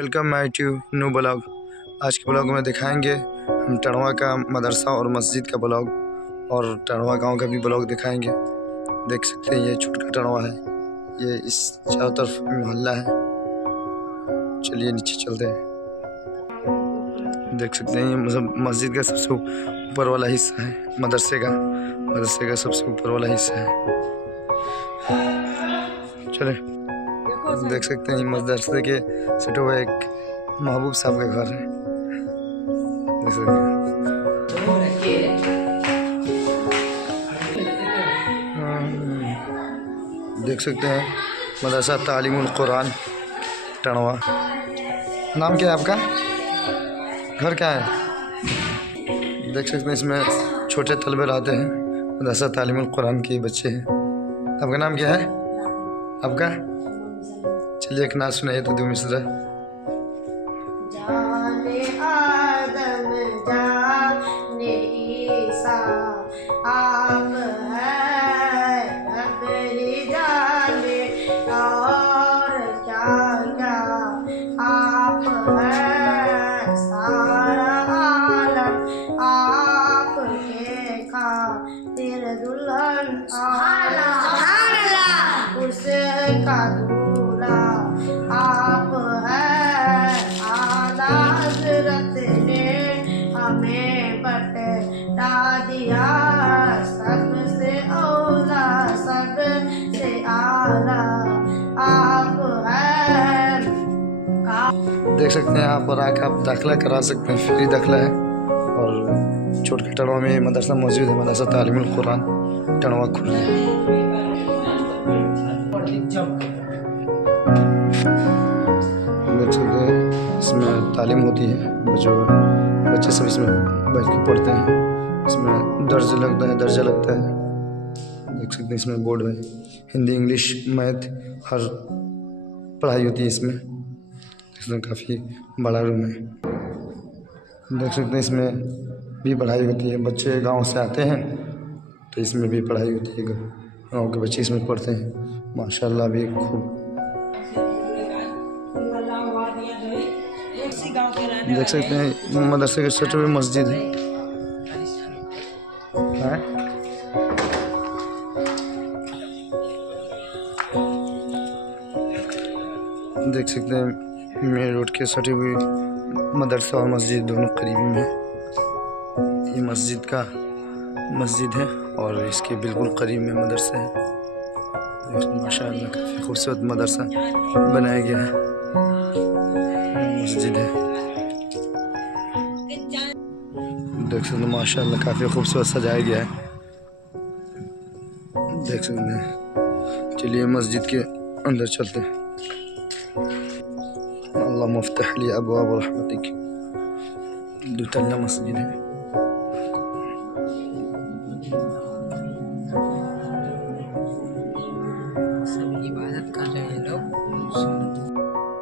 Welcome my to new blog. आज के blog में दिखाएंगे हम टणवा का मदरसा और मस्जिद का ब्लॉग और टणवा गांव का भी ब्लॉग दिखाएंगे। देख सकते हैं ये छोटा टणवा है, ये इस चारों तरफ मोहल्ला है। चलिए नीचे चलते हैं। देख सकते हैं ये मस्जिद का सबसे ऊपर वाला हिस्सा है, मदरसे का सबसे ऊपर वाला हिस्सा है। चले देख सकते हैं मदरसे के सेटो हुआ एक महबूब साहब का घर है। देख सकते हैं मदरसा तालीमुल कुरान टणवा। नाम क्या है आपका? घर क्या है? देख सकते हैं इसमें छोटे तलबे रहते हैं। मदरसा तालीमुल कुरान के बच्चे हैं। आपका नाम क्या है? आपका? चलिए एक नाच सुनाइए तो दो मिसरा। जाने आदम जाने ईसा आप है, रब ही जाने और क्या क्या आप है। सारा आलम आपके खातिर दुल्हन आला उसका दूल्हा आप है। आला हज़रत ने हमें बता दिया, सबसे औला सबसे आला आप है। देख सकते हैं यहाँ पर आकर आप दाखिला करा सकते हैं, फ्री दाखिला है। और छोटे टणवा में मदरसा मौजूद है, मदरसा तालीमुल कुरान टणवा खुर्द। देख सकते हैं इसमें तालीम होती है, जो बच्चे सब इसमें बैठ के पढ़ते हैं। इसमें दर्जा लगता है। देख सकते हैं इसमें बोर्ड है, हिंदी इंग्लिश मैथ हर पढ़ाई होती है इसमें काफ़ी बड़ा रूम है। देख सकते हैं इसमें भी पढ़ाई होती है। बच्चे गांव से आते हैं तो इसमें भी पढ़ाई होती है। गांव के बच्चे इसमें पढ़ते हैं माशाल्लाह। भी खूब देख सकते हैं मदरसे के सेट में मस्जिद है। देख सकते हैं मेन रोड के सटी हुई मदरसा और मस्जिद दोनों करीबी में। ये मस्जिद है और इसके बिल्कुल करीब में मदरसा है। माशाअल्लाह काफ़ी खूबसूरत मदरसा बनाया गया है, मस्जिद है। देख सकते हैं माशाअल्लाह काफ़ी खूबसूरत सजाया गया है। देख सकते हैं। चलिए मस्जिद के अंदर चलते हैं। अल्लाह मुफ्तह ली अबवाब रहमतिक। दो तल्ला मस्जिद है।